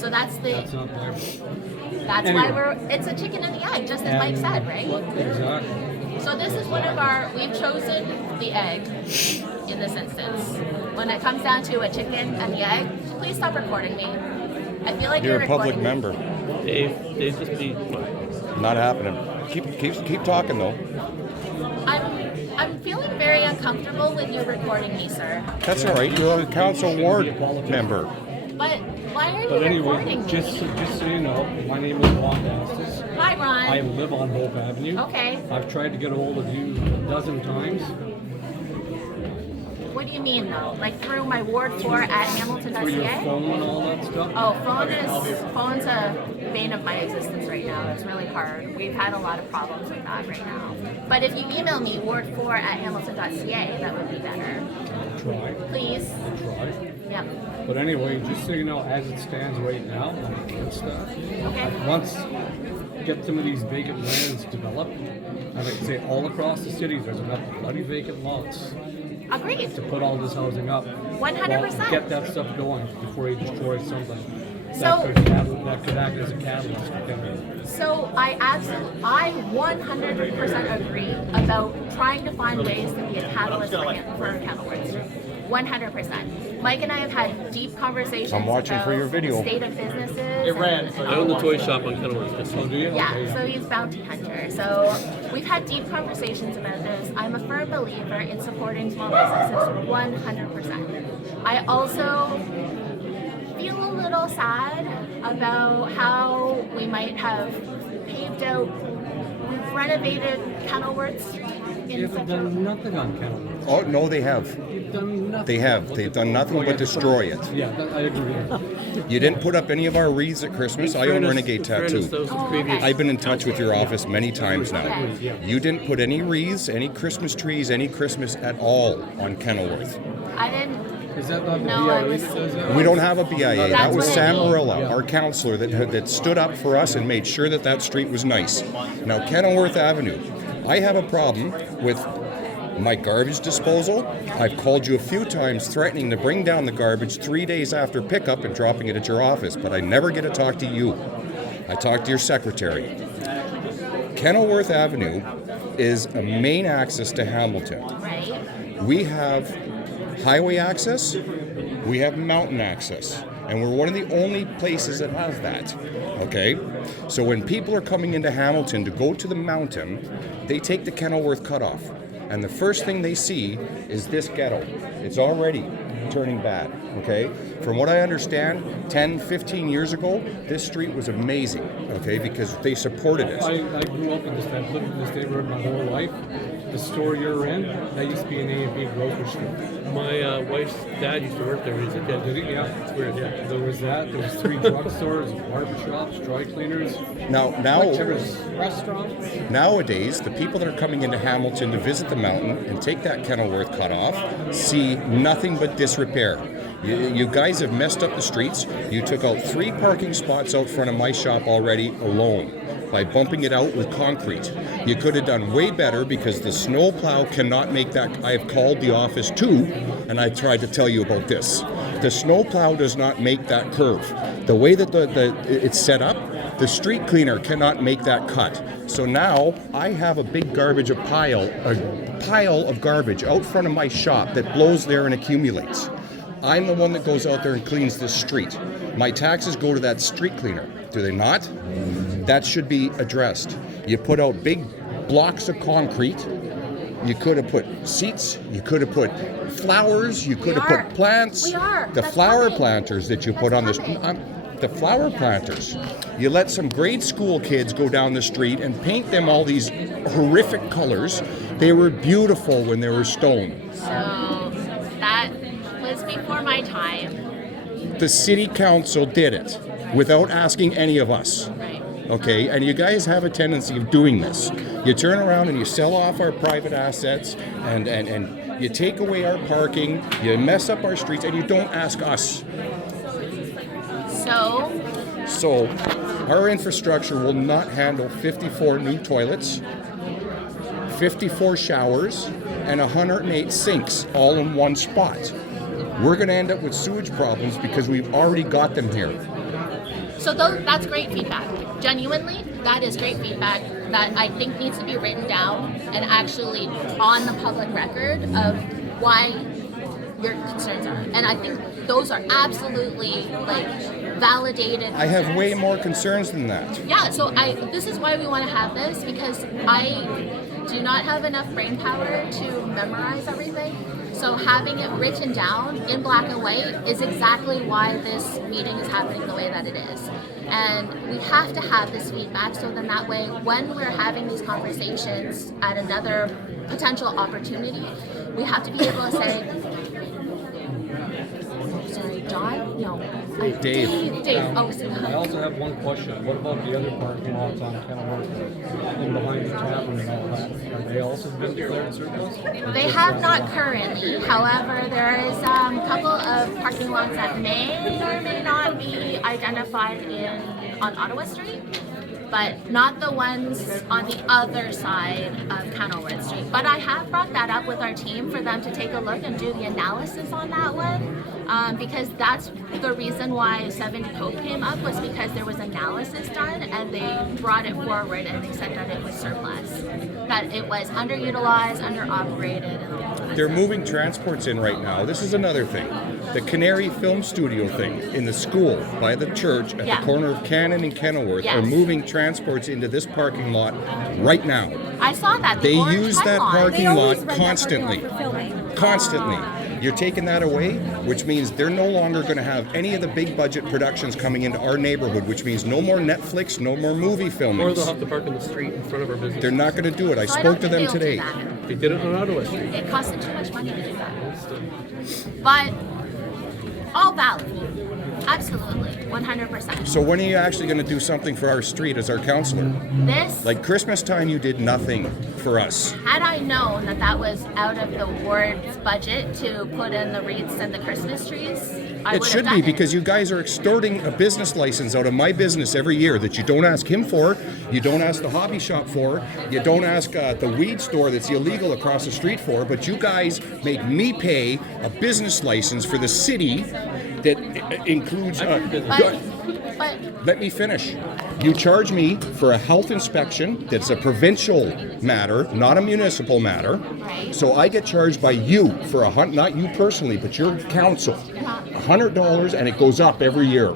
So that's That's not my... that's Anyway. why it's a chicken and the egg, just as Mike said, right? Exactly. So this is we've chosen the egg in this instance. When it comes down to a chicken and the egg, please stop recording me. I feel like You're a public recording member. Dave just be... Not happening. Keep talking though. I'm feeling very uncomfortable with you recording me, sir. That's all right. You're a council ward member. But why are you But anyway, recording me? just so you know, my name is Ron Dastis. Hi, Ron. I live on Hope Avenue. Okay. I've tried to get a hold of you a dozen times. What do you mean, though? Like through my Ward 4 at Hamilton.ca? For your phone and all that stuff. Oh, phone's a bane of my existence right now. It's really hard. We've had a lot of problems with that right now. But if you email me, Ward4 at Hamilton.ca, that would be better. Try. Please. Try. Yep. But anyway, just so you know, as it stands right now, I'm against that. Okay. Once get some of these vacant lands developed, and I'd say all across the cities, there's enough bloody vacant lots Agreed. to put all this housing up. 100%. Well, get that stuff going before you destroy something. So- that could act as a catalyst for Canada. So I 100% agree about trying to find ways to be a catalyst for Kenilworth. 100%. Mike and I have had deep conversations I'm watching about for your video. the state of businesses. It ran, and so I own the toy shop on Kenilworth. So do you? Yeah, Okay, so he's bounty hunter. So we've had deep conversations about this. I'm a firm believer in supporting small businesses 100%. I also feel a little sad about how we might have paved out, we've renovated Kenilworth Street in You've such a... done nothing on Kenilworth. Oh no, they have. You've done nothing. They have. They've done nothing but destroy it. Yeah, I agree. You didn't put up any of our wreaths at Christmas. I own Renegade Tattoo. I've been in touch with your office many times now. You didn't put any wreaths, any Christmas trees, any Christmas at all on Kenilworth. I didn't... Is that not the No, BIA I was- that does that? We don't have a BIA. That That's was what I Sam mean. Marilla, our councillor, that stood up for us and made sure that that street was nice. Now, Kenilworth Avenue, I have a problem with my garbage disposal. I've called you a few times threatening to bring down the garbage 3 days after pickup and dropping it at your office, but I never get to talk to you. I talk to your secretary. Kenilworth Avenue is a main access to Hamilton. Right? We have highway access, we have mountain access, and we're one of the only places that has that. Okay? So when people are coming into Hamilton to go to the mountain, they take the Kenilworth cutoff. And the first thing they see is this ghetto. It's already turning bad, okay? From what I understand, 10, 15 years ago, this street was amazing, okay, because they supported it. I grew up in this, I've lived in this neighborhood my whole life. The store you're in, that used to be an A&B grocery store. My wife's dad used to work there when he was a kid. Did he? Yeah. It's weird, yeah. There was that. There was 3 drugstores, barbershops, dry cleaners, Now, restaurants. nowadays, the people that are coming into Hamilton to visit the mountain and take that Kenilworth cutoff see nothing but disrepair. You guys have messed up the streets. You took out 3 parking spots out front of my shop already alone by bumping it out with concrete. You could have done way better because the snow plow cannot make that. I have called the office too, and I tried to tell you about this. The snow plow does not make that curve. The way that it's set up, the street cleaner cannot make that cut. So now I have a big a pile of garbage out front of my shop that blows there and accumulates. I'm the one that goes out there and cleans this street. My taxes go to that street cleaner, do they not? That should be addressed. You put out big blocks of concrete. You could have put seats. You could have put flowers. You could have put plants. We are. The That's flower coming. planters that you put on the street. The flower planters. You let some grade school kids go down the street and paint them all these horrific colors. They were beautiful when they were stone. So that was before my time. The city council did it without asking any of us. Right. Okay, and you guys have a tendency of doing this. You turn around and you sell off our private assets and you take away our parking, you mess up our streets, and you don't ask us. So our infrastructure will not handle 54 new toilets, 54 showers, and 108 sinks all in one spot. We're going to end up with sewage problems because we've already got them here. So that's great feedback. Genuinely, that is great feedback that I think needs to be written down and actually on the public record of why your concerns are. And I think those are absolutely like validated. I have concerns. way more concerns than that. Yeah, so this is why we want to have this, because I do not have enough brain power to memorize everything. So having it written down in black and white is exactly why this meeting is happening the way that it is. And we have to have this feedback so then that way when we're having these conversations at another potential opportunity, we have to be able to say, sorry, John? No. Dave. Dave. Oh, I also have one question. What about the other parking lots on Kenilworth and behind the tavern and all that? Are they also been declared surplus? They have not currently. However, there is a couple of parking lots that may or may not be identified on Ottawa Street, but not the ones on the other side of Kenilworth Street. But I have brought that up with our team for them to take a look and do the analysis on that one, because that's the reason why 70 Code came up, was because there was analysis done and they brought it forward and they said that it was surplus, that it was underutilized, underoperated, and all that. They're moving transports in right now. This is another thing. The Canary Film Studio thing in the school by the church at Yeah. the corner of Cannon and Kenilworth are Yes. moving transports into this parking lot right now. I saw that. They the orange use that pylon. parking They always lot rent that parking constantly. lot for filming. Constantly. You're taking that away, which means they're no longer going to have any of the big budget productions coming into our neighborhood, which means no more Netflix, no more movie Or they'll filmings. have to park in the street in front of our business. They're not going to do it. I So I spoke don't to think them they'll do today. that. They did it on Ottawa Street. It costs them too much money to do that. But all valid. Absolutely. 100%. So when are you actually going to do something for our street as our councillor? This, Like Christmas time, you did nothing for us. had I known that that was out of the ward's budget to put in the wreaths and the Christmas trees, I It would should have be done because it. you guys are extorting a business license out of my business every year that you don't ask him for, you don't ask the hobby shop for, you don't ask the weed store that's illegal across the street for, but you guys make me pay a business license for the city that includes. But Let me finish. You charge me for a health inspection that's a provincial matter, not a municipal matter. Right. So I get charged by you for not you personally, but your council, $100, and it goes up every year.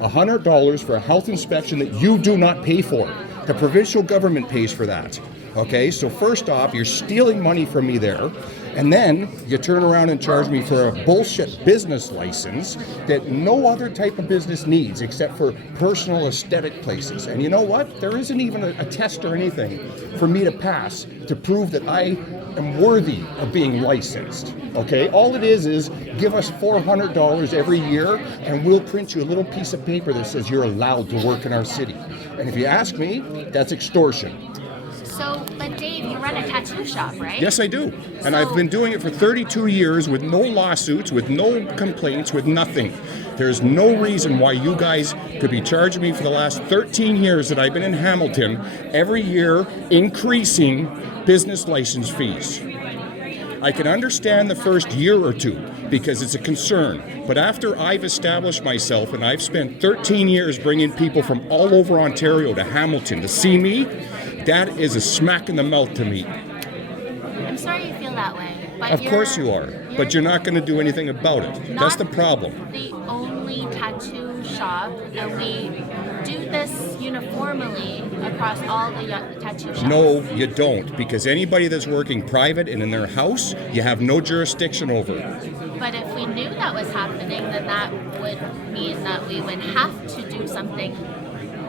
$100 for a health inspection that you do not pay for. The provincial government pays for that. Okay, so first off, you're stealing money from me there, and then you turn around and charge me for a bullshit business license that no other type of business needs except for personal aesthetic places. And you know what? There isn't even a test or anything for me to pass to prove that I am worthy of being licensed. Okay, all it is give us $400 every year, and we'll print you a little piece of paper that says you're allowed to work in our city. And if you ask me, that's extortion. so, but Dave, you run a tattoo shop, right? Yes, I do. And I've been doing it for 32 years with no lawsuits, with no complaints, with nothing. There's no reason why you guys could be charging me for the last 13 years that I've been in Hamilton, every year increasing business license fees. I can understand the first year or two because it's a concern. But after I've established myself and I've spent 13 years bringing people from all over Ontario to Hamilton to see me, that is a smack in the mouth to me. I'm sorry you feel that way. But Of course you are, but you're not going to do anything about it. That's the problem. The only tattoo shop, and we do this uniformly across all the tattoo shops. No, you don't, because anybody that's working private and in their house, you have no jurisdiction over. But if we knew that was happening, then that would mean that we would have to do something.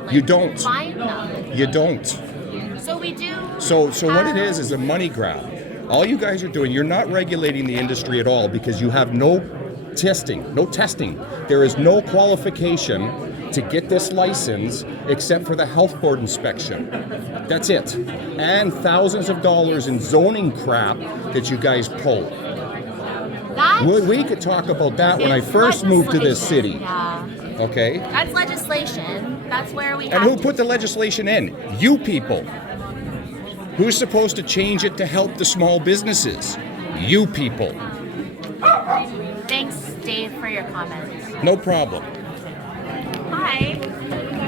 Like You don't. Fine them. You don't. So we do. So what it is a money grab. All you guys are doing, you're not regulating the industry at all because you have no testing. There is no qualification to get this license except for the health board inspection. That's it. And thousands of dollars in zoning crap that you guys pull. That We could talk about that when I is first moved to this city. legislation. Yeah. Okay? That's legislation. That's where we And have who to. put the legislation in? You people. Who's supposed to change it to help the small businesses? You people. Thanks, Dave, for your comments. No problem. Hi.